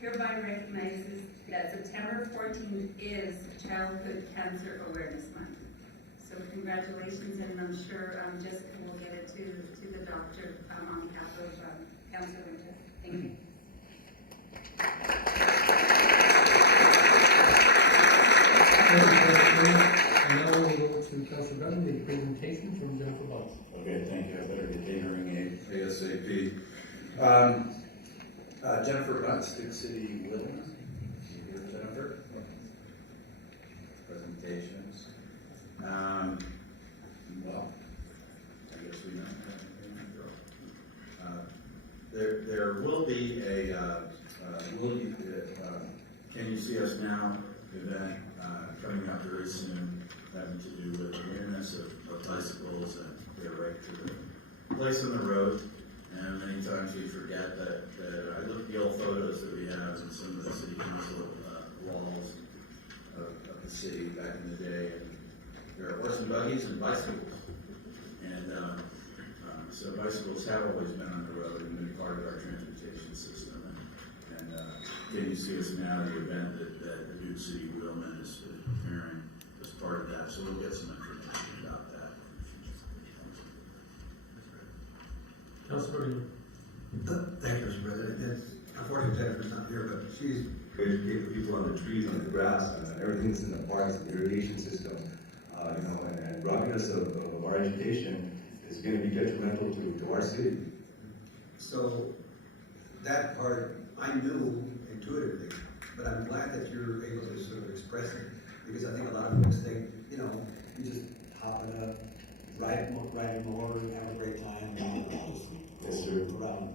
Hereby recognizes that September 14th is Childhood Cancer Awareness Month. So congratulations, and I'm sure Jessica will get it to the doctor on behalf of Cancer Winter. Thank you. And now we'll go to Councilor Brennan, the presentation from Jennifer Butts. Okay, thank you. I better get the hearing aid ASAP. Jennifer Butts, Big City Wilderness. Here, Jennifer. Presentations. Well, I guess we know. There will be a Can You See Us Now event coming up very soon, having to do with awareness of bicycles and their right to the place on the road. And many times we forget that I look at the old photos that we have in some of the city council walls of the city back in the day, and there are horse and buggies and bicycles. And so bicycles have always been on the road and been part of our transportation system. And Can You See Us Now, the event that the New City Wheelman is preparing as part of that. So we'll get some information about that. Councilor Thank you, Mr. President. Unfortunately, Jennifer's not here, but she's educate people on the trees, on the grass, and everything that's in the parks, the irrigation system, and progress of our education is going to be detrimental to our city. so that part I knew intuitively, but I'm glad that you're able to sort of express it, because I think a lot of folks think, you just hop in a ride more and have a great time, and just Yes, sir. around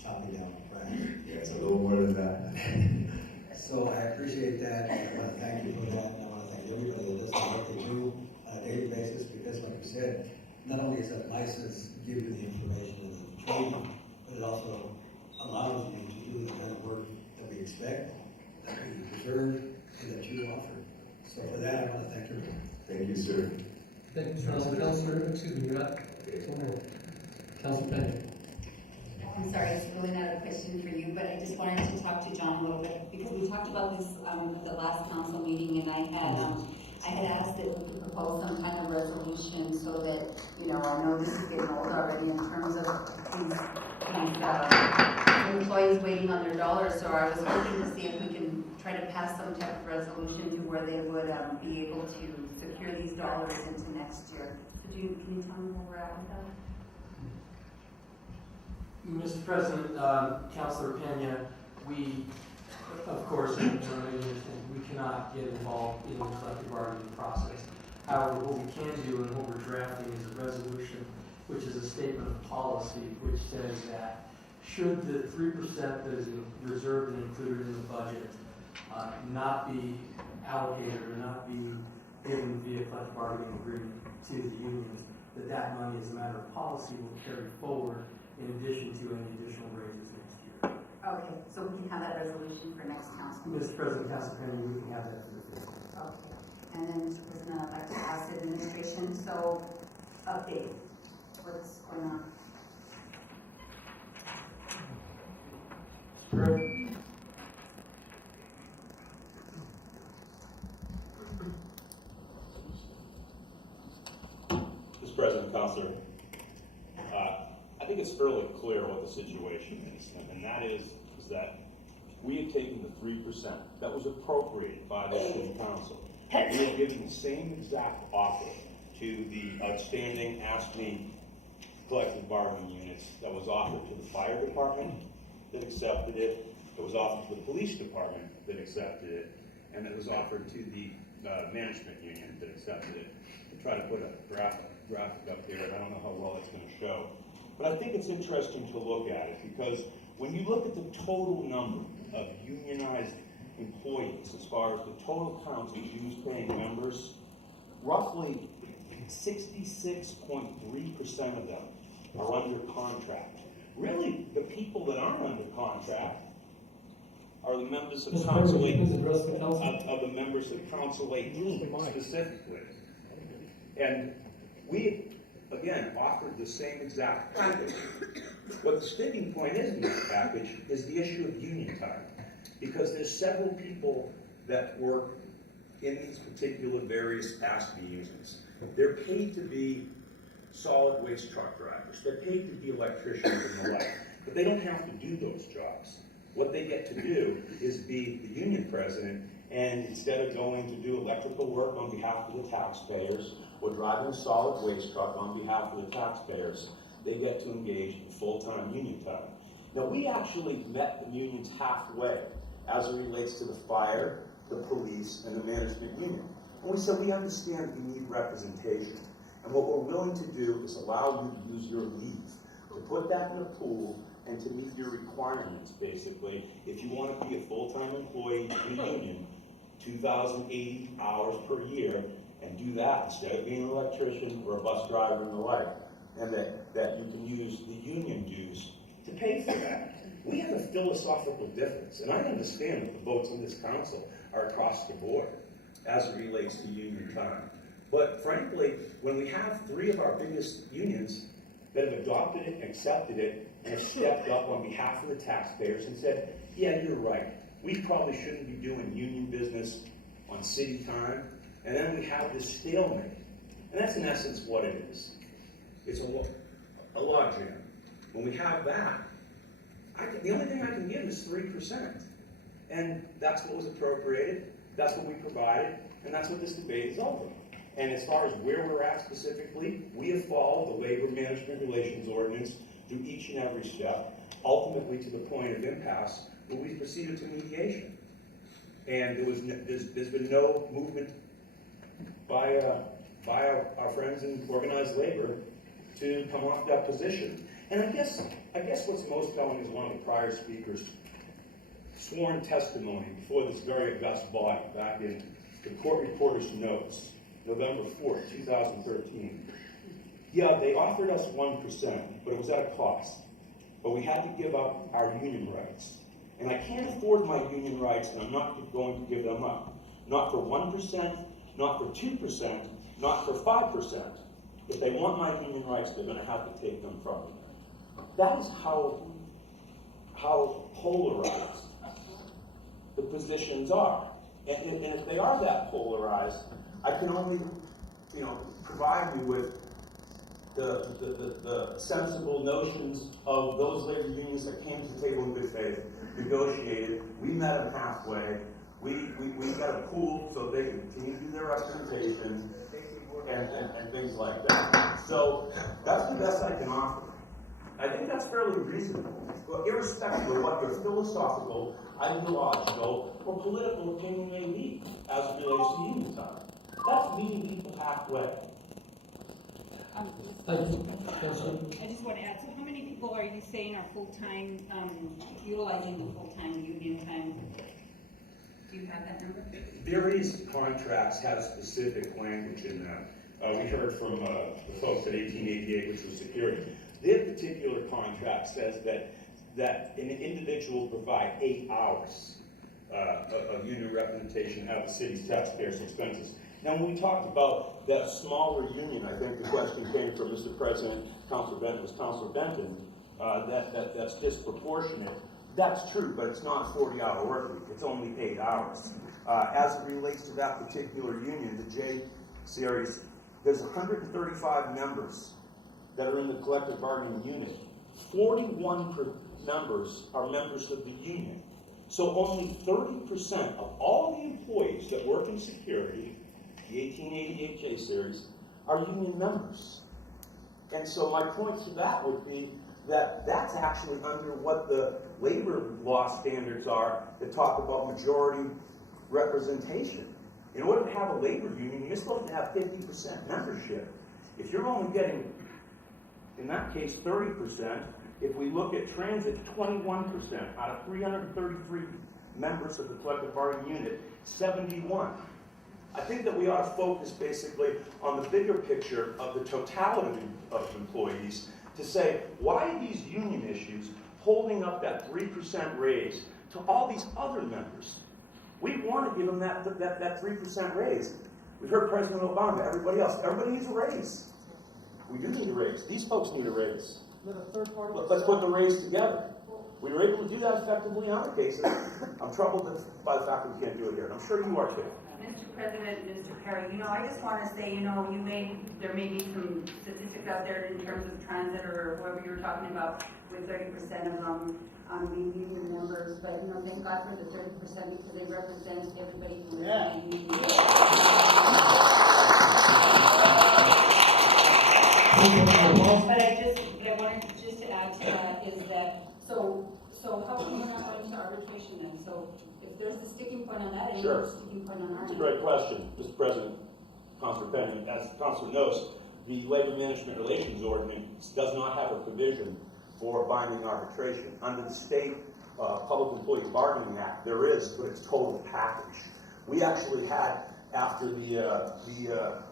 chopping down grass. Yeah, it's a little more than that. So I appreciate that, and I want to thank you for that, and I want to thank everybody that does what they do on a daily basis, because like you said, not only is it nice to give you the information and the training, but it also allows you to do the kind of work that we expect, that we deserve, and that you offer. So for that, I want to thank you. Thank you, sir. Thank you, Councilor, excuse me, you're up. Councilor Penny. I'm sorry, it's really not a question for you, but I just wanted to talk to John a little bit, because we talked about this at the last council meeting, and I had asked that we could propose some kind of resolution so that, I know this is getting old already in terms of these employees waiting on their dollars, so I was hoping to see if we can try to pass some type of resolution to where they would be able to secure these dollars into next year. So can you tell me where we're at with that? Mr. President, Councilor Pena, we, of course, we cannot get involved in the collective bargaining process. However, what we can do and what we're drafting is a resolution, which is a statement of policy, which says that should the 3% that is reserved and included in the budget not be allocated or not be given via collective bargaining agreement to the unions, that money, as a matter of policy, will carry forward in addition to any additional raises next year. Okay, so we can have that resolution for next council. Mr. President, Council Penny, we can have that for the future. Okay, and then Mr. President, I'd like to ask the administration, so update, what's going on? Mr. President, Councilor, I think it's fairly clear what the situation is, and that is that we had taken the 3% that was appropriated by the city council. We had given the same exact offer to the outstanding ASME collective bargaining units that was offered to the fire department that accepted it, that was offered to the police department that accepted it, and that was offered to the management union that accepted it. To try to put a graphic up here, and I don't know how well it's going to show. But I think it's interesting to look at it because when you look at the total number of unionized employees as far as the total count of dues-paying members, roughly 66.3% of them are under contract. Really, the people that aren't under contract are the members of Council 18, of the members of Council 18 specifically. And we, again, offered the same exact package. What the sticking point is in that package is the issue of union time. Because there's several people that work in these particular various ASME unions. They're paid to be solid waste truck drivers. They're paid to be electricians and the like. But they don't have to do those jobs. What they get to do is be the union president, and instead of going to do electrical work on behalf of the taxpayers or driving a solid waste truck on behalf of the taxpayers, they get to engage in full-time union time. Now, we actually met the unions halfway as it relates to the fire, the police, and the management union. And we said we understand we need representation. And what we're willing to do is allow you to use your leave, to put that in a pool and to meet your requirements, basically. If you want to be a full-time employee in the union, 2,080 hours per year, and do that instead of being an electrician or a bus driver and the like. And that you can use the union dues to pay for that. We have a philosophical difference, and I understand that the votes in this council are across the board as it relates to union time. But frankly, when we have three of our biggest unions that have adopted it, accepted it, and have stepped up on behalf of the taxpayers and said, yeah, you're right, we probably shouldn't be doing union business on city time, and then we have this stalemate. And that's in essence what it is. It's a logjam. When we have that, the only thing I can give is 3%. And that's what was appropriated, that's what we provided, and that's what this debate is over. And as far as where we're at specifically, we have followed the Labor Management Relations Ordinance through each and every step, ultimately to the point of impasse, where we proceeded to mediation. And there's been no movement by our friends in organized labor to come off that position. And I guess what's most telling is one of the prior speakers' sworn testimony before this very august body back in the court reporter's notes, November 4th, 2013. Yeah, they offered us 1%, but it was at a cost. But we had to give up our union rights. And I can't afford my union rights, and I'm not going to give them up. Not for 1%, not for 2%, not for 5%. If they want my union rights, they're going to have to take them from me. That is how polarized the positions are. And if they are that polarized, I can only, provide you with the sensible notions of those labor unions that came to the table in good faith, negotiated. We met them halfway. We got a pool so they can continue to do their representation and things like that. So that's the best I can offer. I think that's fairly reasonable, but irrespective of what your philosophical, ideological, or political opinion may be as it relates to union time. That's meeting people halfway. I just want to add, so how many people are you saying are full-time, utilizing the full-time union time? Do you have that number? Various contracts have specific language in them. We heard from the folks at 1888, which was security. Their particular contract says that an individual will provide 8 hours of union representation out of the city's taxpayers' expenses. Now, when we talked about that smaller union, I think the question came from Mr. President, Councilor Benton, that's disproportionate. That's true, but it's not a 40-hour work week. It's only 8 hours. As it relates to that particular union, the J series, there's 135 members that are in the collective bargaining unit. 41 members are members of the union. So only 30% of all the employees that work in security, the 1888 J series, are union members. And so my point to that would be that that's actually under what the labor law standards are that talk about majority representation. In order to have a labor union, you're supposed to have 50% membership. If you're only getting, in that case, 30%, if we look at transit, 21% out of 333 members of the collective bargaining unit, 71. I think that we ought to focus basically on the bigger picture of the totality of employees to say, why are these union issues holding up that 3% raise to all these other members? We want to give them that 3% raise. We've heard President Obama, everybody else, everybody needs a raise. We do need a raise. These folks need a raise. Let's put the raise together. We were able to do that effectively in other cases. I'm troubled by the fact that we can't do it here, and I'm sure you are too. Mr. President, Mr. Perry, I just want to say, there may be some statistics out there in terms of transit or whoever you were talking about with 30% of them being union members, but thank God for the 30% because they represent everybody who is in the union. But I wanted just to add to that is that, so how come we're not going to arbitration then? So if there's a sticking point on that, and Sure. there's a sticking point on our That's a end. great question, Mr. President. Councilor Penny, as the Councilor knows, the Labor Management Relations Ordinance does not have a provision for binding arbitration. Under the State Public Employees Bargaining Act, there is, but it's total package. We actually had, after the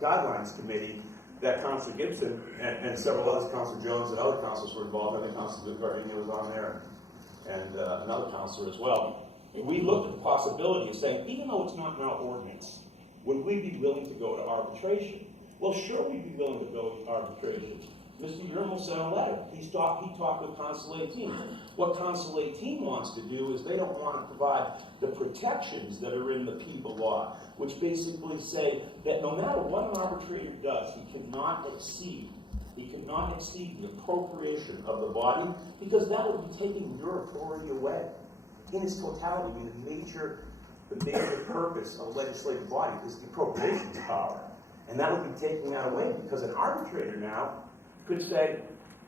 Guidelines Committee, that Councilor Gibson and several others, Councilor Jones and other councilors were involved. I think Councilor Gardenia was on there, and another councilor as well. We looked at the possibility of saying, even though it's not in our ordinance, would we be willing to go to arbitration? Well, sure, we'd be willing to go to arbitration. Mr. Yermal sent a letter. He talked with Council 18. What Council 18 wants to do is they don't want to provide the protections that are in the PIBA law, which basically say that no matter what an arbitrator does, he cannot exceed the appropriation of the body, because that would be taking your authority away. In its totality, the major purpose of a legislative body is the appropriations power. And that would be taking that away, because an arbitrator now could say,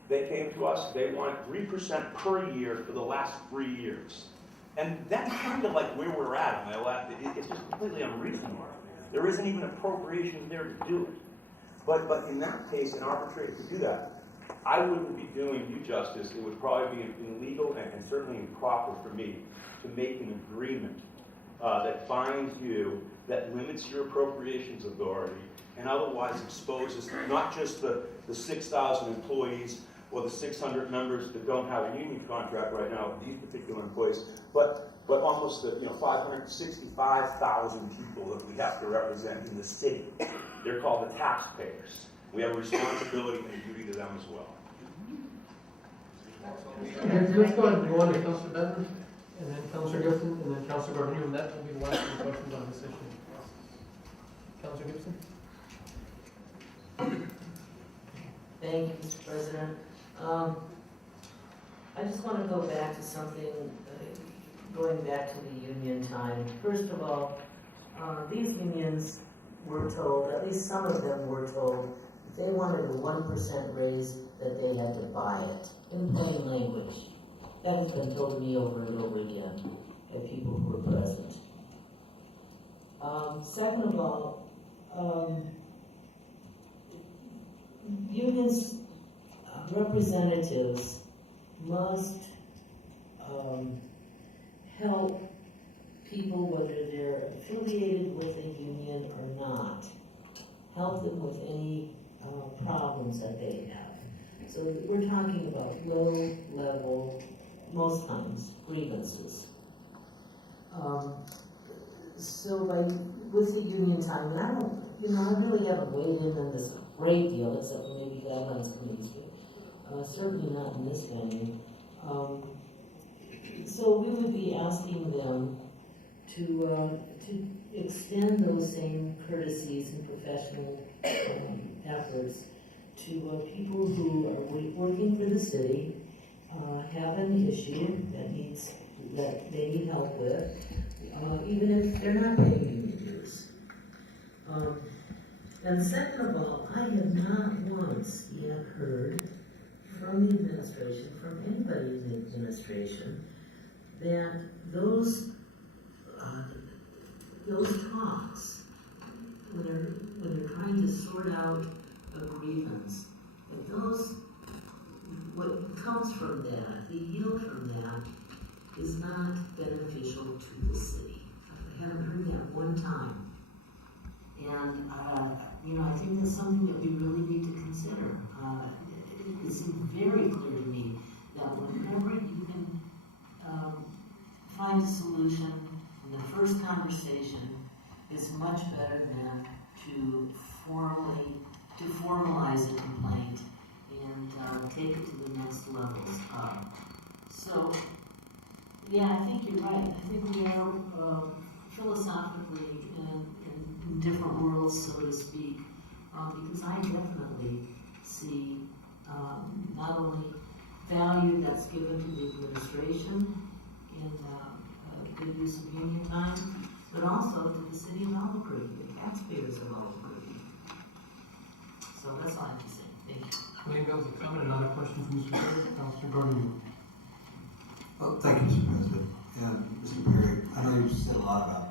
they came to us, they want 3% per year for the last 3 years. And that's kind of like where we're at on my left. It's just completely unreasonable. There isn't even appropriation there to do it. But in that case, an arbitrator could do that. I wouldn't be doing you justice. It would probably be illegal and certainly improper for me to make an agreement that binds you, that limits your appropriations authority, and otherwise exposes not just the 6,000 employees or the 600 members that don't have a union contract right now, these particular employees, but almost the 565,000 people that we have to represent in the city. They're called the taxpayers. We have a responsibility and a duty to them as well. Let's go ahead and go on to Councilor Bennett, and then Councilor Gibson, and then Councilor Gardner, and that will be the last of the questions on this issue. Councilor Gibson? Thank you, Mr. President. I just want to go back to something, going back to the union time. First of all, these unions were told, at least some of them were told, if they wanted a 1% raise, that they had to buy it, in plain language. That has been told to me over and over again by people who were present. Second of all, unions representatives must help people, whether they're affiliated with a union or not, help them with any problems that they have. So we're talking about low-level, most times, grievances. With the union time, and I really haven't weighed in on this great deal, except for maybe guidelines committees, but certainly not in this venue. So we would be asking them to extend those same courtesies and professional efforts to people who are working for the city, have an issue that needs that they need help with, even if they're not paying union dues. And second of all, I have not once yet heard from the administration, from anybody in the administration, that those talks, when they're trying to sort out a grievance, that what comes from that, the yield from that, is not beneficial to the city. I haven't heard that one time. And, I think that's something that we really need to consider. It's very clear to me that whenever you can find a solution in the first conversation is much better than to formalize a complaint and take it to the next levels. So, yeah, I think you're right. I think we are philosophically in different worlds, so to speak, because I definitely see not only value that's given to the administration in good use of union time, but also to the city of Albuquerque, the taxpayers of Albuquerque. So that's all I have to say. Thank you. I think that was a comment. Another question from Mr. Perry. Councilor Gordon. Oh, thank you, Mr. President. And Mr. Perry, I know you've said a lot about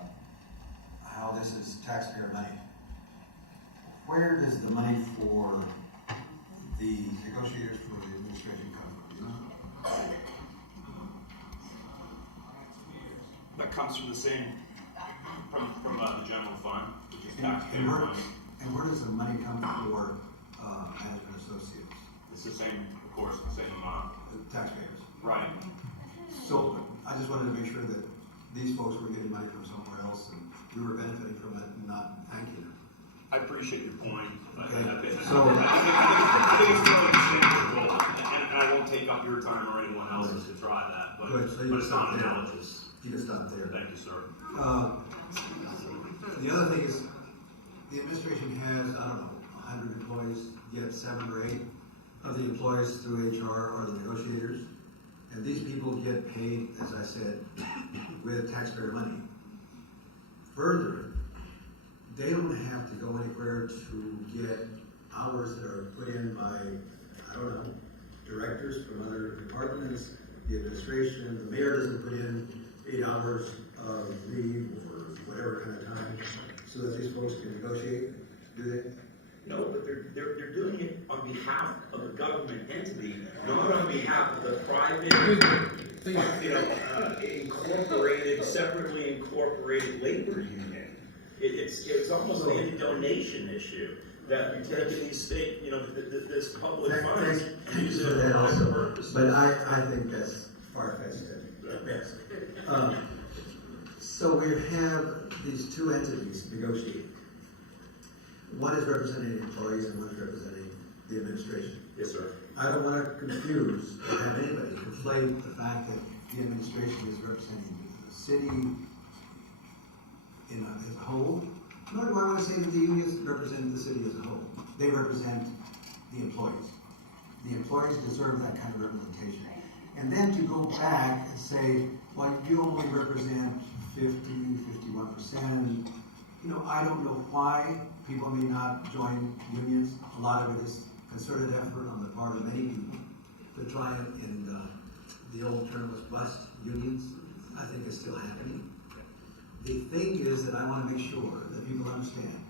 how this is taxpayer money. Where does the money for the negotiators for the administration come from? You know? That comes from the same, from the general fund, which is And taxpayer where, money. and where does the money come for management associates, It's the same, of course, the same amount. the taxpayers? Right. So I just wanted to make sure that these folks were getting money from somewhere else and we were benefiting from it and not thanking them. I appreciate your point. Okay. I think it's So- really understandable, and I won't take up your time or anyone else's to try that, but, Good, so you but it's stop not there. analogous. You can stop there. Thank you, sir. The other thing is, the administration has, I don't know, 100 employees, yet 7 or 8 of the employees through HR are the negotiators. And these people get paid, as I said, with taxpayer money. Further, they don't have to go anywhere to get hours that are put in by, I don't know, directors from other departments, the administration, the mayor doesn't put in 8 hours of leave or whatever kind of time, so that these folks can negotiate, do they? No, but they're doing it on behalf of a government entity, not on behalf of the private, incorporated, separately incorporated labor union. It's almost like a donation issue, that you're taking these state, this public funds and use it For for that private also, purposes. but I think that's far-fetched at best. So we have these two entities negotiating. One is representing the employees and one is representing the administration. Yes, sir. I don't want to confuse or have anybody conflate the fact that the administration is representing the city as a whole, nor do I want to say that the unions represent the city as a whole. They represent the employees. The employees deserve that kind of representation. And then to go back and say, well, you only represent 51%, I don't know why people may not join unions. A lot of it is concerted effort on the part of many people to try and the old term was bust unions. I think it's still happening. The thing is that I want to make sure that people understand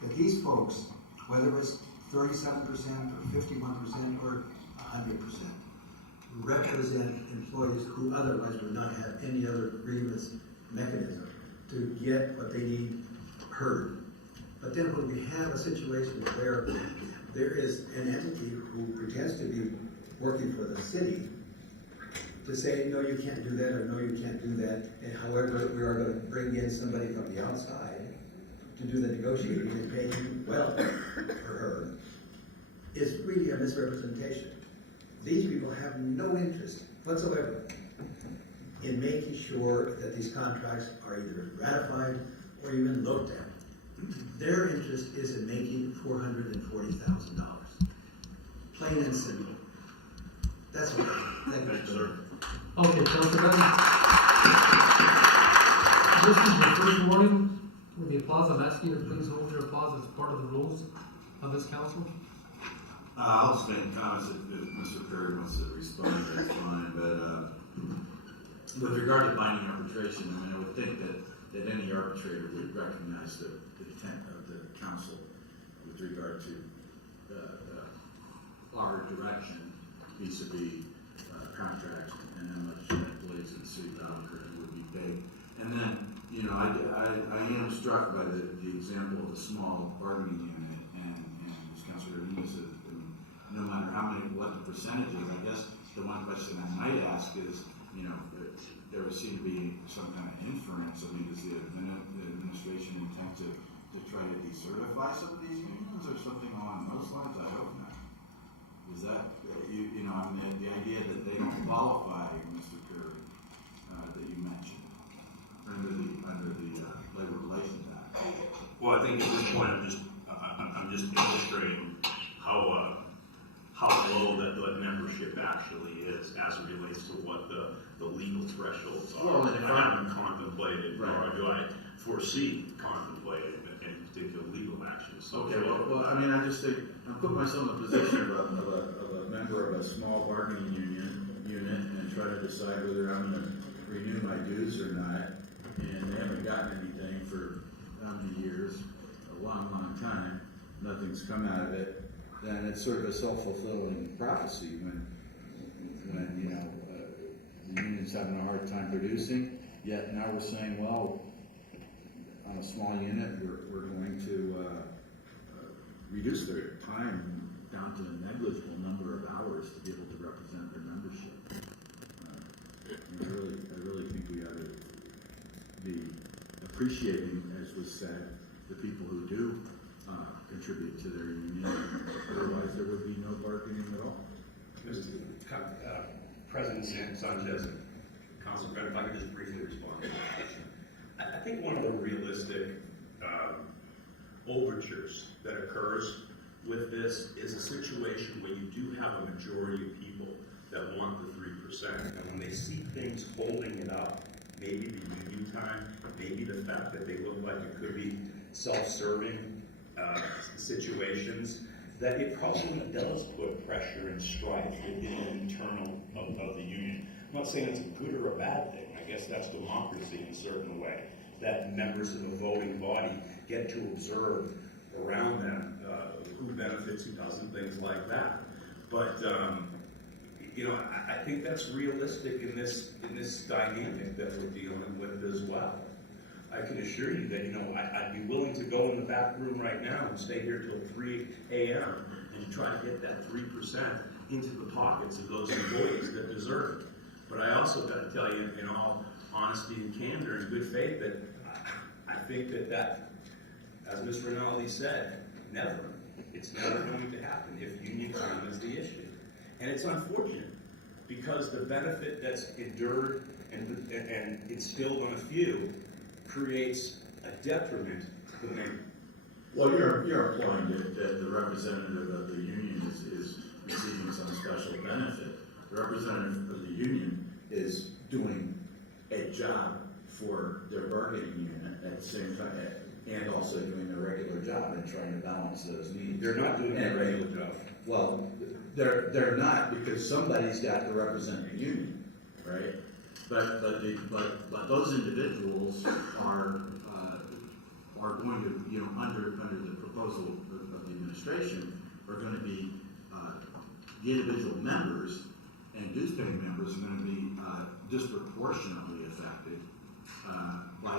that these folks, whether it's 37% or 51% or 100%, represent employees who otherwise would not have any other grievance mechanism to get what they need heard. But then when we have a situation where there is an entity who pretends to be working for the city to say, no, you can't do that, or no, you can't do that, and however, we are going to bring in somebody from the outside to do the negotiating and pay him well for her, is really a misrepresentation. These people have no interest whatsoever in making sure that these contracts are either ratified or even looked at. Their interest is in making $440,000. Plain and simple. That's what I think. Thank you, sir. Okay, Councilor Bennett. This is your first warning with the applause. I'm asking you to please hold your applause as part of the rules of this council. I'll just make comments if Mr. Perry wants to respond, that's fine, but, with regard to binding arbitration, I mean, I would think that any arbitrator would recognize the intent of the council with regard to, our direction vis-a-vis, contracts and how much employees in the city of Albuquerque would be paid. And then, you know, I am struck by the example of a small bargaining unit, and as Councilor Rodriguez said, I mean, no matter what the percentage is, I guess the one question I might ask is, you know, there would seem to be some kind of inference. I mean, does the administration intend to try to decertify some of these unions or something along those lines? I hope not. Is that, you know, I mean, the idea that they don't qualify, Mr. Perry, that you mentioned, under the Labor Relations Act? Well, I think at this point, I'm just illustrating how low that membership actually is as it relates to what the legal thresholds are. Well, I haven't contemplated, right, nor do I foresee contemplating any particular legal actions. So okay, well, I mean, I just think, I put myself in the position of a member of a small bargaining unit and try to decide whether I'm going to renew my dues or not, and they haven't gotten anything for how many years, a long time, nothing's come out of it, then it's sort of a self-fulfilling prophecy when you know, the union's having a hard time producing, yet now we're saying, well, on a small unit, we're going to reduce their time down to a negligible number of hours to be able to represent their membership. I really think we ought to be appreciating, as was said, the people who do contribute to their union. Otherwise, there would be no bargaining at all. Mr. President Sanchez, Councilor Bennett, if I could just briefly respond to that question. I think one of the realistic overtures that occurs with this is a situation where you do have a majority of people that want the 3%, and when they see things holding it up, maybe the union time, maybe the fact that they look like it could be self-serving situations, that it probably does put pressure and strife within the internal of the union. I'm not saying it's a good or a bad thing. I guess that's democracy in a certain way, that members of the voting body get to observe around them who benefits, who doesn't, things like that. But you know, I think that's realistic in this dynamic that we're dealing with as well. I can assure you that, you know, I'd be willing to go in the back room right now and stay here till 3 a.m. and try to get that 3% into the pockets of those employees that deserve it. But I also got to tell you, in all honesty and candor and good faith, that I think that, as Ms. Rinaldi said, it's never going to happen if union time is the issue. And it's unfortunate, because the benefit that's endured and instilled on a few creates a detriment to the many. Well, you're implying that the representative of the union is receiving some special benefit. The representative of the union is doing a job for their bargaining unit at the same time, and also doing their regular job and trying to balance those needs. They're not doing their regular job. Well, they're not, because somebody's got to represent the union, right? But those individuals are going to, you know, under the proposal of the administration, are going to be the individual members and dues-paying members are going to be disproportionately affected by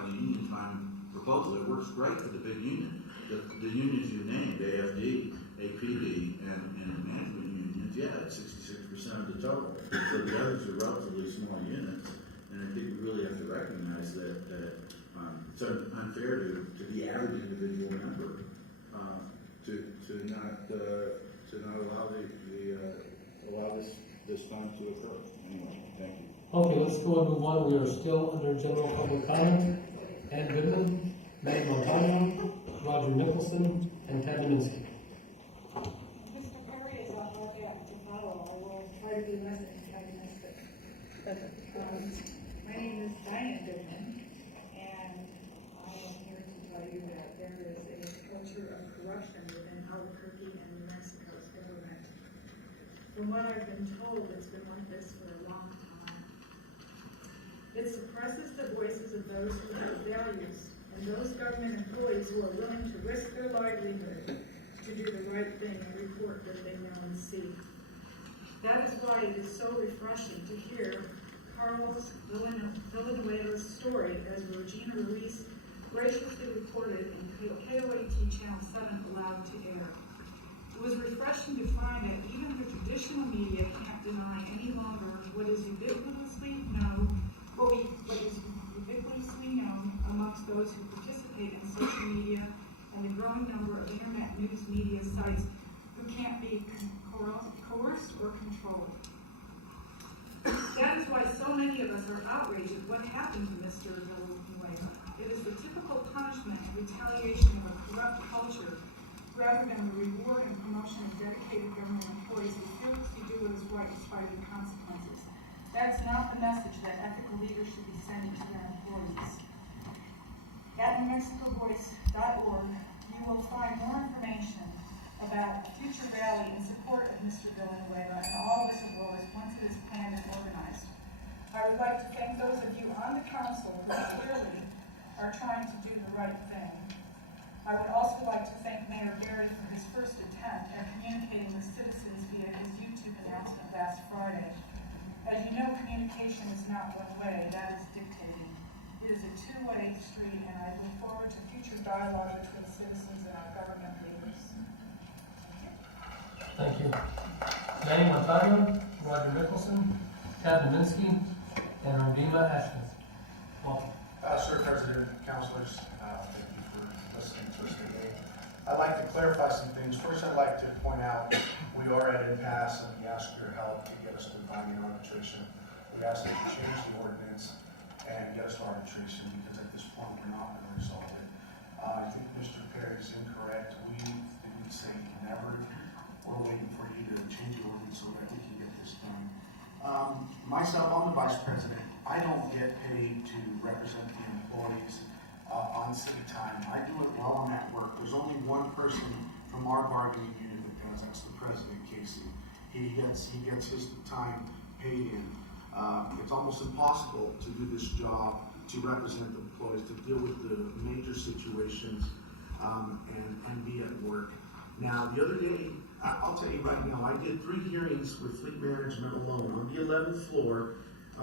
the union time proposal. It works great for the big union. The unions you named, AFD, APD, and management unions, yeah, it's 66% of the total. So the others are relatively small units, and I think we really have to recognize that it's unfair to the average individual member to not allow this time to occur. Anyway, thank you. Okay, let's go and move on. We are still under general public comment. Ann Goodman, Maggie Montano, Roger Nicholson, and Ted Naminsky. Mr. Perry is a hard act to follow. I will try to do my best. From what I've been told, it's been like this for a long time. It suppresses the voices of those who have values and those government employees who are willing to risk their livelihood to do the right thing and report what they know and see. That is why it is so refreshing to hear Carlos Villanueva's story as Regina Ruiz graciously reported in KOAT Channel 7 allowed to air. It was refreshing to find that even the traditional media can't deny any longer what is ubiquitously known amongst those who participate in social media and the growing number of internet news media sites who can't be coerced or controlled. That is why so many of us are outraged at what happened to Mr. Villanueva. It is the typical punishment and retaliation of a corrupt culture rather than the reward and promotion of dedicated government employees who fearlessly do what is right despite the consequences. That's not the message that ethical leaders should be sending to their employees. At NewMexicoVoice.org, you will find more information about a future rally in support of Mr. Villanueva and all whistleblowers once it is planned and organized. I would like to thank those of you on the council who clearly are trying to do the right thing. I would also like to thank Mayor Barry for his first attempt at communicating with citizens via his YouTube announcement last Friday. As you know, communication is not one way, that is dictating. It is a two-way street, and I look forward to future dialogue between citizens and our government leaders. Thank you. Manny Montaño, Roger Nicholson, Ted Naminsky, and Rondima Ashton. Welcome. Sir President, councilors, thank you for listening to us today. I'd like to clarify some things. First, I'd like to point out we are at impasse, and we ask your help to get us to binding arbitration. We ask that you change the ordinance and get us to arbitration, because at this point, we're not going to resolve it. I think Mr. Perry is incorrect. We didn't say never. We're waiting for you to change the ordinance so that we can get this done. Myself, I'm the vice president. I don't get paid to represent the employees on city time. I do it while I'm at work. There's only one person from our bargaining unit that does. That's the president, Casey. He gets his time paid in. It's almost impossible to do this job, to represent the employees, to deal with the major situations, and be at work. Now, the other day, I'll tell you right now, I did 3 hearings with fleet management alone on the 11th floor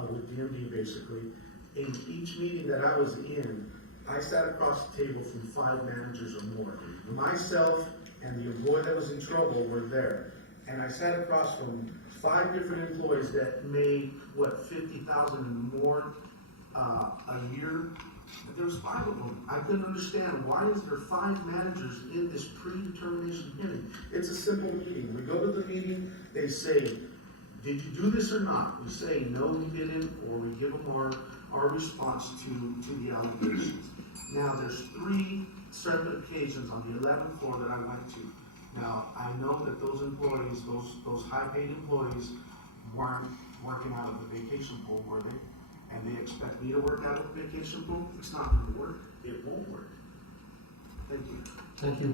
with DMD basically. In each meeting that I was in, I sat across the table from 5 managers or more. Myself and the employee that was in trouble were there. And I sat across from 5 different employees that made, $50,000 and more a year. But there was 5 of them. I couldn't understand, why is there 5 managers in this predetermination hearing? It's a simple meeting. We go to the meeting, they say, did you do this or not? We say, no, we didn't, or we give them our response to the allegations. Now, there's 3 separate occasions on the 11th floor that I went to. Now, I know that those employees, those high-paid employees, weren't working out of the vacation pool, were they? And they expect me to work out of the vacation pool? It's not going to work. It won't work. Thank you. Thank you.